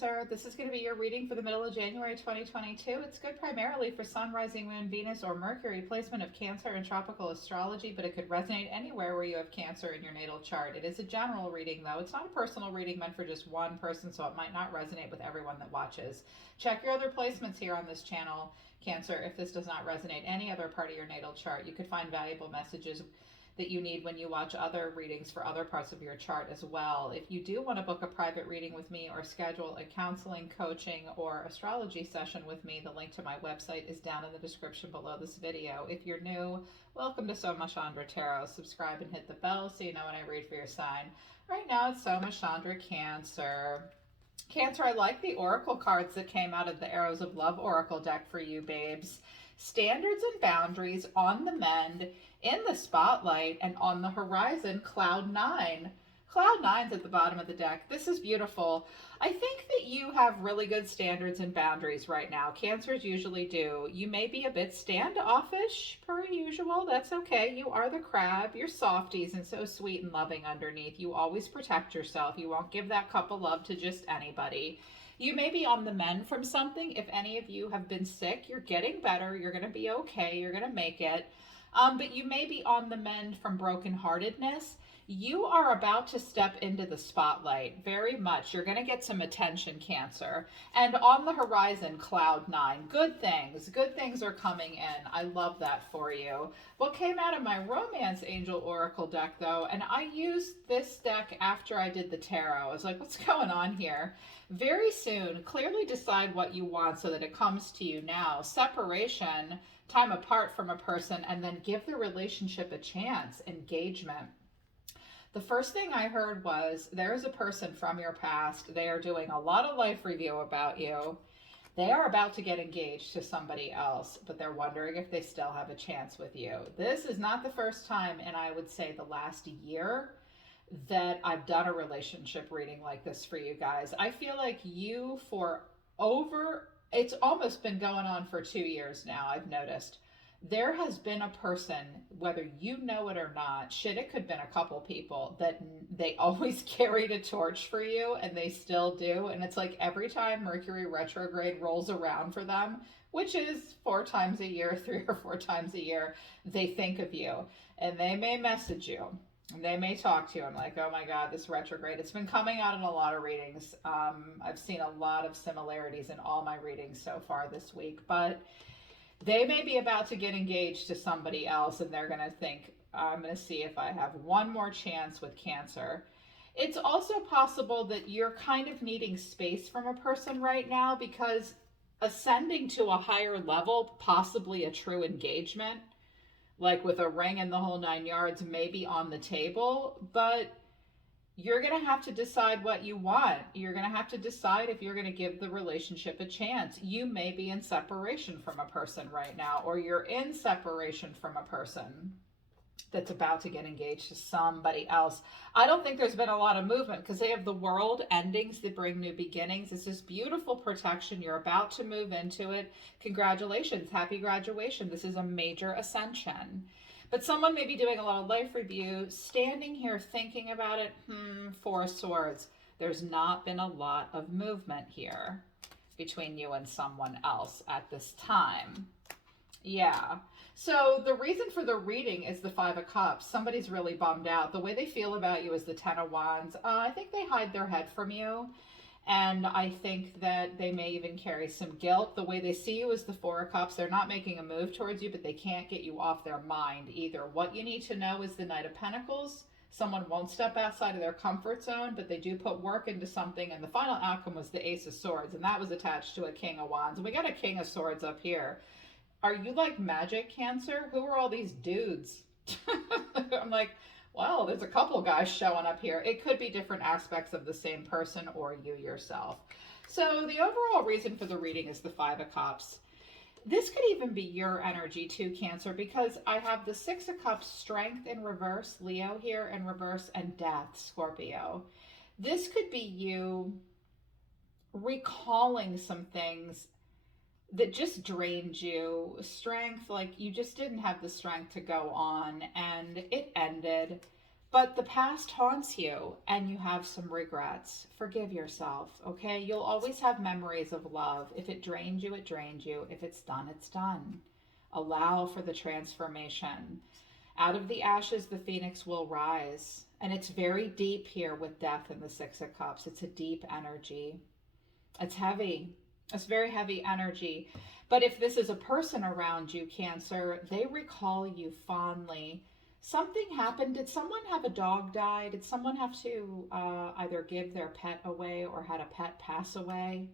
Cancer. This is going to be your reading for the middle of January 2022. It's good primarily for Sun, Rising, Moon, Venus, or Mercury placement of Cancer in tropical astrology, but it could resonate anywhere where you have Cancer in your natal chart. It is a general reading, though. It's not a personal reading meant for just one person, so it might not resonate with everyone that watches. Check your other placements here on this channel, Cancer. If this does not resonate any other part of your natal chart, you could find valuable messages that you need when you watch other readings for other parts of your chart as well. If you do want to book a private reading with me or schedule a counseling, coaching, or astrology session with me, the link to my website is down in the description below this video. If you're new, welcome to Soma Chandra Tarot. Subscribe and hit the bell so you know when I read for your sign. Right now it's Soma Chandra Cancer. Cancer, I like the oracle cards that came out of the Arrows of Love oracle deck for you, babes. Standards and boundaries on the mend, in the spotlight, and on the horizon, cloud 9. Cloud 9's at the bottom of the deck. This is beautiful. I think that you have really good standards and boundaries right now. Cancers usually do. You may be a bit standoffish per usual. That's okay. You are the crab. You're softies and so sweet and loving underneath. You always protect yourself. You won't give that cup of love to just anybody. You may be on the mend from something. If any of you have been sick, you're getting better. You're going to be okay. You're going to make it. But you may be on the mend from brokenheartedness. You are about to step into the spotlight very much. You're going to get some attention, Cancer. And on the horizon, cloud 9. Good things. Good things are coming in. I love that for you. What came out of my Romance Angel Oracle deck, though, and I used this deck after I did the tarot. I was like, what's going on here? Very soon, clearly decide what you want so that it comes to you now. Separation, time apart from a person, and then give the relationship a chance. Engagement. The first thing I heard was, there's a person from your past. They are doing a lot of life review about you. They are about to get engaged to somebody else, but they're wondering if they still have a chance with you. This is not the first time, and I would say the last year, that I've done a relationship reading like this for you guys. I feel like you it's almost been going on for 2 years now, I've noticed. There has been a person, whether you know it or not, it could have been a couple people, that they always carried a torch for you, and they still do. And it's like every time Mercury retrograde rolls around for them, which is 4 times a year, 3 or 4 times a year, they think of you, and they may message you. They may talk to you. I'm like, oh my God, this retrograde. It's been coming out in a lot of readings. I've seen a lot of similarities in all my readings so far this week, but they may be about to get engaged to somebody else, and they're going to think, I'm going to see if I have one more chance with Cancer. It's also possible that you're kind of needing space from a person right now, because ascending to a higher level, possibly a true engagement, like with a ring and the whole 9 yards, may be on the table, but you're going to have to decide what you want. You're going to have to decide if you're going to give the relationship a chance. You may be in separation from a person right now, or you're in separation from a person that's about to get engaged to somebody else. I don't think there's been a lot of movement, because they have the world, endings that bring new beginnings. It's this beautiful protection. You're about to move into it. Congratulations. Happy graduation. This is a major ascension. But someone may be doing a lot of life review, standing here thinking about it. 4 of Swords. There's not been a lot of movement here between you and someone else at this time. Yeah. So the reason for the reading is the 5 of Cups. Somebody's really bummed out. The way they feel about you is the 10 of Wands. I think they hide their head from you. And I think that they may even carry some guilt. The way they see you is the 4 of Cups. They're not making a move towards you, but they can't get you off their mind either. What you need to know is the Knight of Pentacles. Someone won't step outside of their comfort zone, but they do put work into something. And the final outcome was the Ace of Swords, and that was attached to a King of Wands. And we got a King of Swords up here. Are you like magic, Cancer? Who are all these dudes? I'm like, well, there's a couple guys showing up here. It could be different aspects of the same person or you yourself. So the overall reason for the reading is the 5 of Cups. This could even be your energy too, Cancer, because I have the 6 of Cups, Strength in reverse, Leo here in reverse, and Death, Scorpio. This could be you recalling some things that just drained you. Strength, like you just didn't have the strength to go on, and it ended. But the past haunts you and you have some regrets. Forgive yourself, okay? You'll always have memories of love. If it drained you, it drained you. If it's done, it's done. Allow for the transformation. Out of the ashes, the phoenix will rise. And it's very deep here with death in the Six of Cups. It's a deep energy. It's heavy. It's very heavy energy. But if this is a person around you, Cancer, they recall you fondly. Something happened. Did someone have a dog die? Did someone have to either give their pet away or had a pet pass away?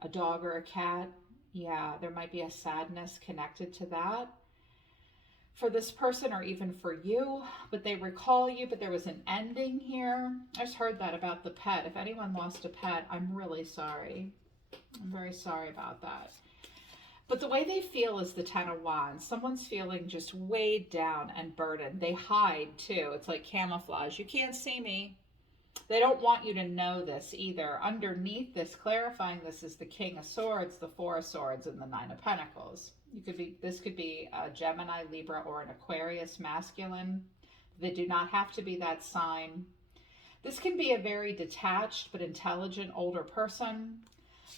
A dog or a cat? Yeah, there might be a sadness connected to that for this person or even for you, but they recall you, but there was an ending here. I just heard that about the pet. If anyone lost a pet, I'm really sorry. I'm very sorry about that. But the way they feel is the Ten of Wands. Someone's feeling just weighed down and burdened. They hide too. It's like camouflage. You can't see me. They don't want you to know this either. Underneath this, clarifying this, is the King of Swords, the Four of Swords, and the Nine of Pentacles. This could be a Gemini, Libra, or an Aquarius masculine. They do not have to be that sign. This can be a very detached but intelligent older person.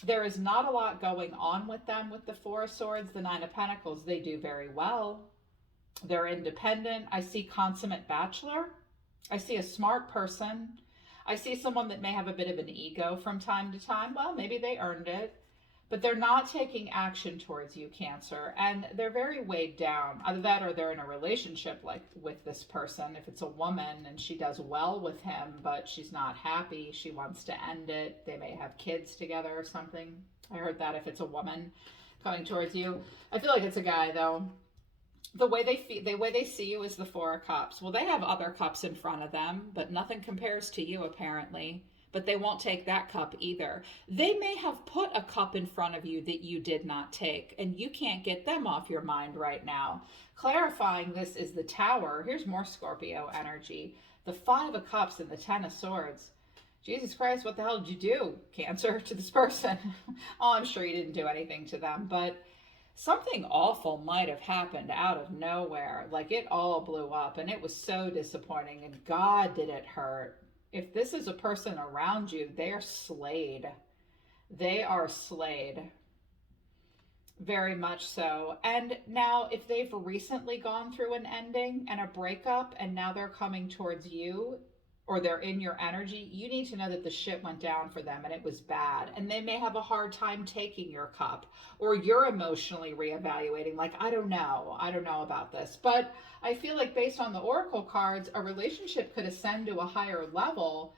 There is not a lot going on with them with the Four of Swords, the Nine of Pentacles. They do very well. They're independent. I see consummate bachelor. I see a smart person. I see someone that may have a bit of an ego from time to time. Well, maybe they earned it. But they're not taking action towards you, Cancer. And they're very weighed down. Either that or they're in a relationship like with this person. If it's a woman and she does well with him, but she's not happy, she wants to end it. They may have kids together or something. I heard that if it's a woman coming towards you. I feel like it's a guy though. The way they see you is the Four of Cups. Well, they have other cups in front of them, but nothing compares to you apparently. But they won't take that cup either. They may have put a cup in front of you that you did not take, and you can't get them off your mind right now. Clarifying this is the Tower. Here's more Scorpio energy. The Five of Cups and the Ten of Swords. Jesus Christ, what the hell did you do, Cancer, to this person? Oh, I'm sure you didn't do anything to them, but something awful might have happened out of nowhere. Like it all blew up, and it was so disappointing, and God, did it hurt. If this is a person around you, they are slayed. They are slayed. Very much so. And now if they've recently gone through an ending and a breakup and now they're coming towards you or they're in your energy, you need to know that the shit went down for them and it was bad. And they may have a hard time taking your cup, or you're emotionally reevaluating. Like, I don't know about this. But I feel like based on the Oracle cards, a relationship could ascend to a higher level,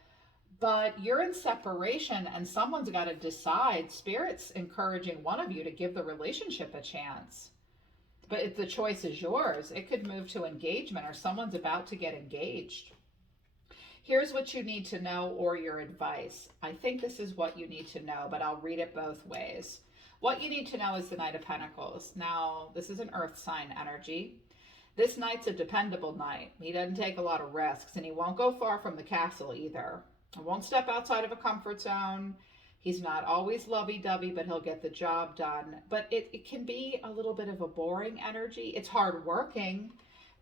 but you're in separation and someone's got to decide. Spirit's encouraging one of you to give the relationship a chance. But if the choice is yours, it could move to engagement, or someone's about to get engaged. Here's what you need to know, or your advice. I think this is what you need to know, but I'll read it both ways. What you need to know is the Knight of Pentacles. Now, this is an earth sign energy. This knight's a dependable knight. He doesn't take a lot of risks, and he won't go far from the castle either. He won't step outside of a comfort zone. He's not always lovey-dovey, but he'll get the job done. But it can be a little bit of a boring energy. It's hard-working.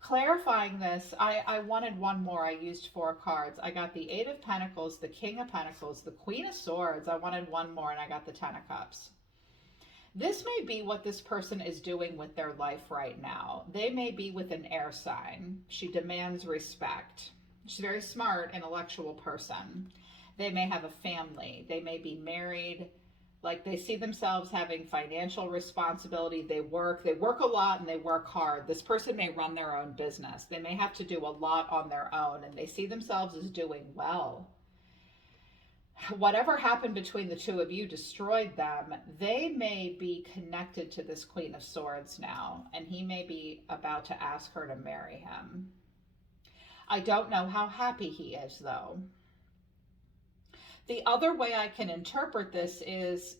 Clarifying this, I wanted one more. I used 4 cards. I got the 8 of Pentacles, the King of Pentacles, the Queen of Swords. I wanted one more, and I got the 10 of Cups. This may be what this person is doing with their life right now. They may be with an air sign. She demands respect. She's a very smart, intellectual person. They may have a family. They may be married. Like, they see themselves having financial responsibility. They work a lot, and they work hard. This person may run their own business. They may have to do a lot on their own, and they see themselves as doing well. Whatever happened between the two of you destroyed them. They may be connected to this Queen of Swords now, and he may be about to ask her to marry him. I don't know how happy he is, though. The other way I can interpret this is,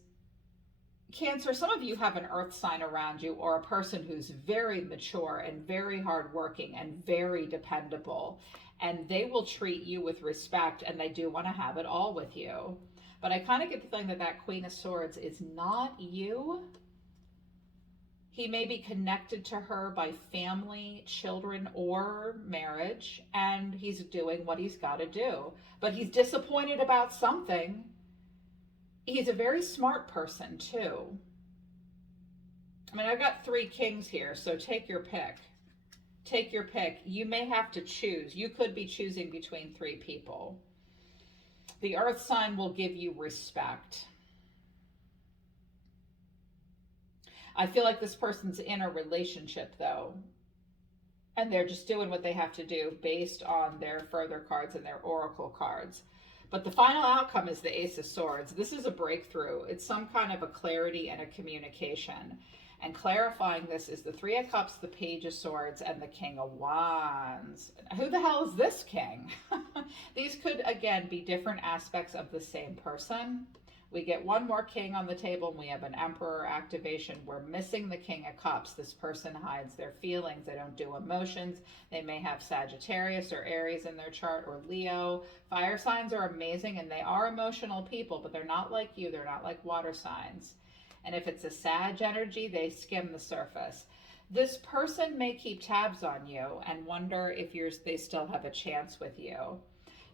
Cancer, some of you have an earth sign around you, or a person who's very mature and very hardworking and very dependable, and they will treat you with respect, and they do want to have it all with you. But I kind of get the feeling that that Queen of Swords is not you. He may be connected to her by family, children, or marriage, and he's doing what he's got to do. But he's disappointed about something. He's a very smart person, too. I mean, I've got 3 kings here, so take your pick. Take your pick. You may have to choose. You could be choosing between 3 people. The earth sign will give you respect. I feel like this person's in a relationship, though, and they're just doing what they have to do based on their further cards and their oracle cards. But the final outcome is the Ace of Swords. This is a breakthrough. It's some kind of a clarity and a communication. And clarifying this is the 3 of Cups, the Page of Swords, and the King of Wands. Who the hell is this king? These could, again, be different aspects of the same person. We get one more king on the table, and we have an Emperor activation. We're missing the King of Cups. This person hides their feelings. They don't do emotions. They may have Sagittarius or Aries in their chart, or Leo. Fire signs are amazing, and they are emotional people, but they're not like you. They're not like water signs. And if it's a Sag energy, they skim the surface. This person may keep tabs on you and wonder if they still have a chance with you.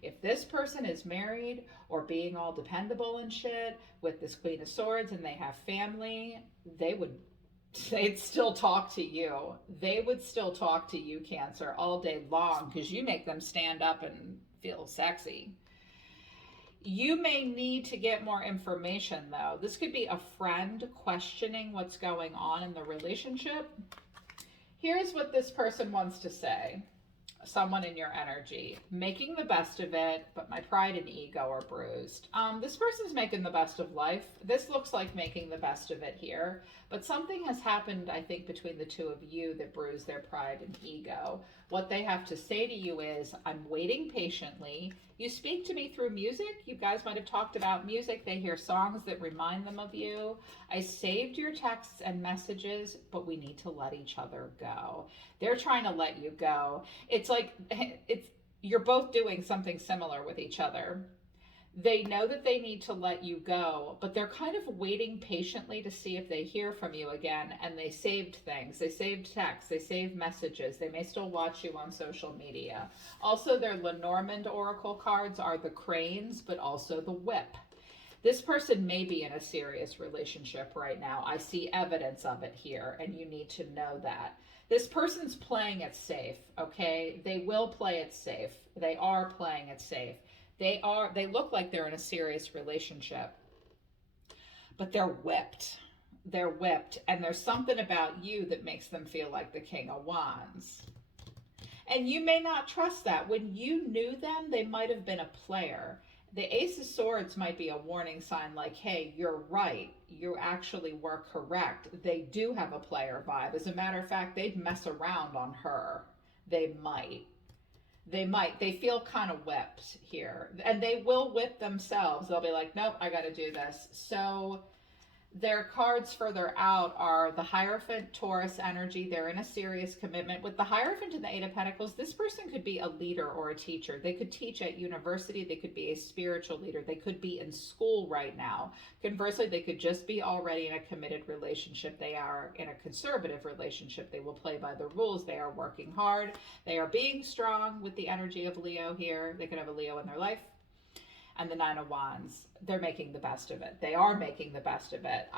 If this person is married or being all dependable and shit with this Queen of Swords and they have family, they'd still talk to you. They would still talk to you, Cancer, all day long, because you make them stand up and feel sexy. You may need to get more information, though. This could be a friend questioning what's going on in the relationship. Here's what this person wants to say. Someone in your energy, making the best of it, but my pride and ego are bruised. This person's making the best of life. This looks like making the best of it here, but something has happened, I think, between the 2 of you that bruised their pride and ego. What they have to say to you is, I'm waiting patiently. You speak to me through music. You guys might have talked about music. They hear songs that remind them of you. I saved your texts and messages, but we need to let each other go. They're trying to let you go. It's like you're both doing something similar with each other. They know that they need to let you go, but they're kind of waiting patiently to see if they hear from you again. And they saved things. They saved texts. They saved messages. They may still watch you on social media. Also, their Lenormand oracle cards are the cranes, but also the whip. This person may be in a serious relationship right now. I see evidence of it here, and you need to know that. This person's playing it safe, okay? They will play it safe. They are playing it safe. They look like they're in a serious relationship, but they're whipped. They're whipped, and there's something about you that makes them feel like the King of Wands. And you may not trust that. When you knew them, they might have been a player. The Ace of Swords might be a warning sign like, hey, you're right. You actually were correct. They do have a player vibe. As a matter of fact, they'd mess around on her. They might. They feel kind of whipped here, and they will whip themselves. They'll be like, nope, I got to do this. So their cards further out are the Hierophant, Taurus energy. They're in a serious commitment. With the Hierophant and the 8 of Pentacles, this person could be a leader or a teacher. They could teach at university. They could be a spiritual leader. They could be in school right now. Conversely, they could just be already in a committed relationship. They are in a conservative relationship. They will play by the rules. They are working hard. They are being strong with the energy of Leo here. They could have a Leo in their life. And the 9 of Wands, they're making the best of it. They are making the best of it.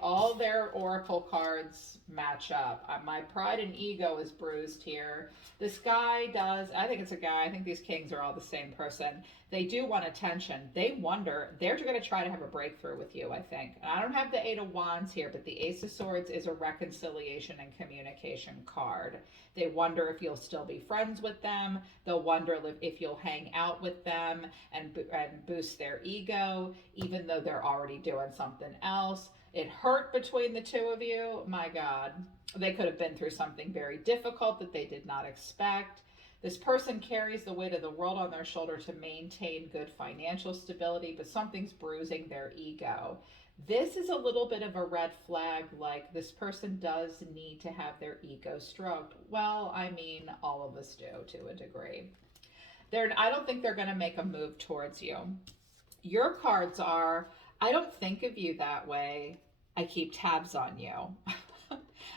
All their oracle cards match up. My pride and ego is bruised here. This guy does, I think it's a guy, I think these kings are all the same person. They do want attention. They wonder, they're going to try to have a breakthrough with you, I think. And I don't have the 8 of Wands here, but the Ace of Swords is a reconciliation and communication card. They wonder if you'll still be friends with them. They'll wonder if you'll hang out with them and boost their ego, even though they're already doing something else. It hurt between the 2 of you. My God, they could have been through something very difficult that they did not expect. This person carries the weight of the world on their shoulder to maintain good financial stability, but something's bruising their ego. This is a little bit of a red flag, like this person does need to have their ego stroked. Well, I mean, all of us do to a degree. I don't think they're going to make a move towards you. Your cards are, I don't think of you that way. I keep tabs on you.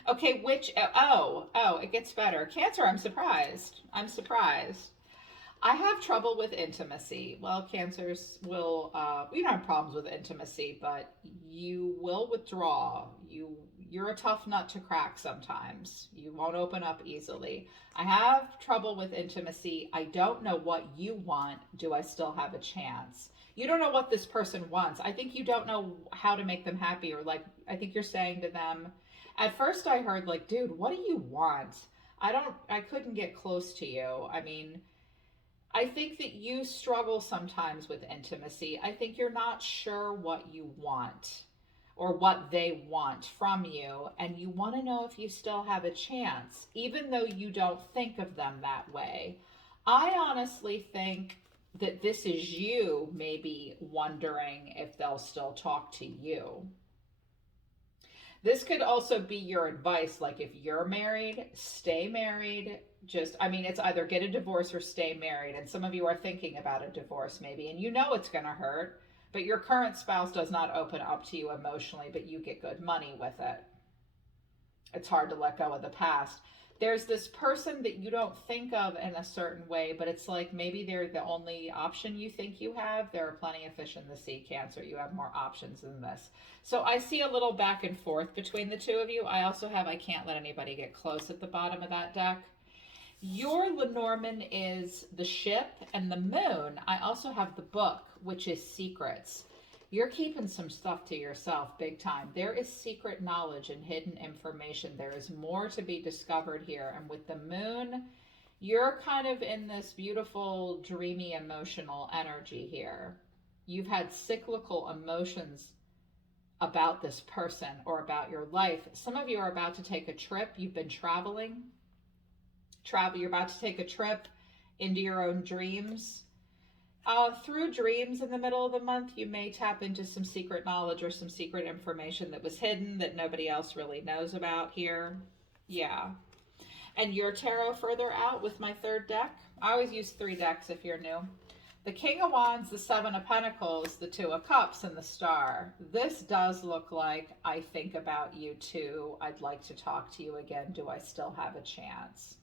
Okay, which, it gets better. Cancer, I'm surprised. I'm surprised. I have trouble with intimacy. Well, cancers will, you don't have problems with intimacy, but you will withdraw. You're a tough nut to crack sometimes. You won't open up easily. I have trouble with intimacy. I don't know what you want. Do I still have a chance? You don't know what this person wants. I think you don't know how to make them happy, or like, I think you're saying to them, at first I heard like, dude, what do you want? I couldn't get close to you. I mean, I think that you struggle sometimes with intimacy. I think you're not sure what you want or what they want from you, and you want to know if you still have a chance, even though you don't think of them that way. I honestly think that this is you maybe wondering if they'll still talk to you. This could also be your advice. Like if you're married, stay married. Just, I mean, it's either get a divorce or stay married. And some of you are thinking about a divorce maybe, and you know it's going to hurt, but your current spouse does not open up to you emotionally, but you get good money with it. It's hard to let go of the past. There's this person that you don't think of in a certain way, but it's like maybe they're the only option you think you have. There are plenty of fish in the sea, Cancer. You have more options than this. So I see a little back and forth between the two of you. I also have I can't let anybody get close at the bottom of that deck. Your Lenormand is the ship, and the moon, I also have the book, which is secrets. You're keeping some stuff to yourself big time. There is secret knowledge and hidden information. There is more to be discovered here. And with the moon, you're kind of in this beautiful, dreamy, emotional energy here. You've had cyclical emotions about this person or about your life. Some of you are about to take a trip. You've been traveling. You're about to take a trip into your own dreams. Through dreams in the middle of the month, you may tap into some secret knowledge or some secret information that was hidden that nobody else really knows about here. Yeah. And your tarot further out with my third deck. I always use 3 decks if you're new. The King of Wands, the 7 of Pentacles, the 2 of Cups, and the Star. This does look like I think about you too. I'd like to talk to you again. Do I still have a chance?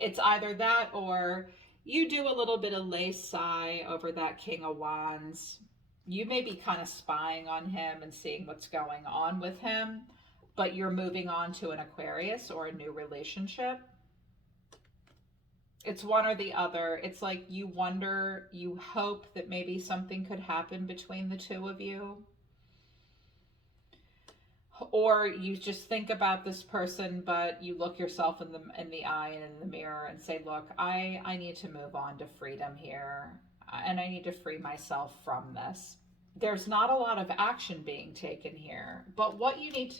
It's either that or you do a little bit of lace sigh over that King of Wands. You may be kind of spying on him and seeing what's going on with him, but you're moving on to an Aquarius or a new relationship. It's one or the other. It's like you wonder, you hope that maybe something could happen between the two of you. Or you just think about this person, but you look yourself in the eye and in the mirror and say, look, I need to move on to freedom here, and I need to free myself from this. There's not a lot of action being taken here, but what you need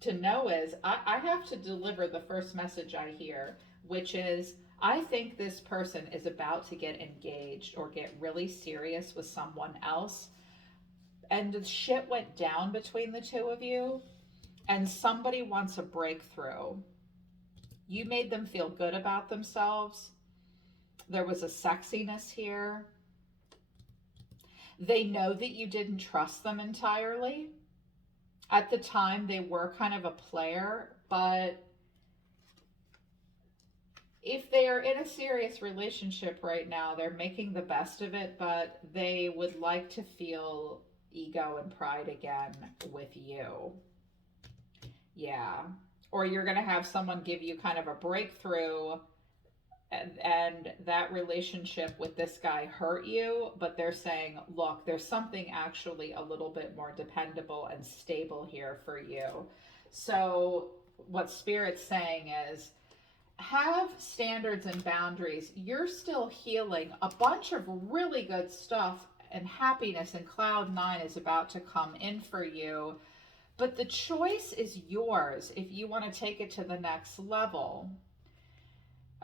to know is I have to deliver the first message I hear, which is I think this person is about to get engaged or get really serious with someone else, and the shit went down between the two of you. And somebody wants a breakthrough. You made them feel good about themselves. There was a sexiness here. They know that you didn't trust them entirely. At the time, they were kind of a player, but if they are in a serious relationship right now, they're making the best of it, but they would like to feel ego and pride again with you. Yeah. Or you're going to have someone give you kind of a breakthrough, and that relationship with this guy hurt you, but they're saying, look, there's something actually a little bit more dependable and stable here for you. So what Spirit's saying is, have standards and boundaries. You're still healing. A bunch of really good stuff and happiness and cloud 9 is about to come in for you. But the choice is yours if you want to take it to the next level.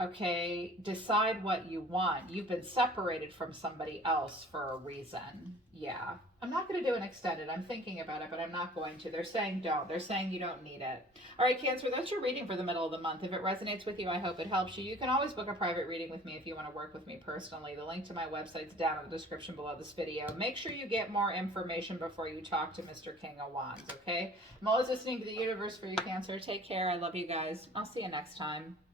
Okay, decide what you want. You've been separated from somebody else for a reason. Yeah. I'm not going to do an extended. I'm thinking about it, but I'm not going to. They're saying don't. They're saying you don't need it. All right, Cancer, that's your reading for the middle of the month. If it resonates with you, I hope it helps you. You can always book a private reading with me if you want to work with me personally. The link to my website's down in the description below this video. Make sure you get more information before you talk to Mr. King of Wands, okay? I'm always listening to the universe for you, Cancer. Take care. I love you guys. I'll see you next time.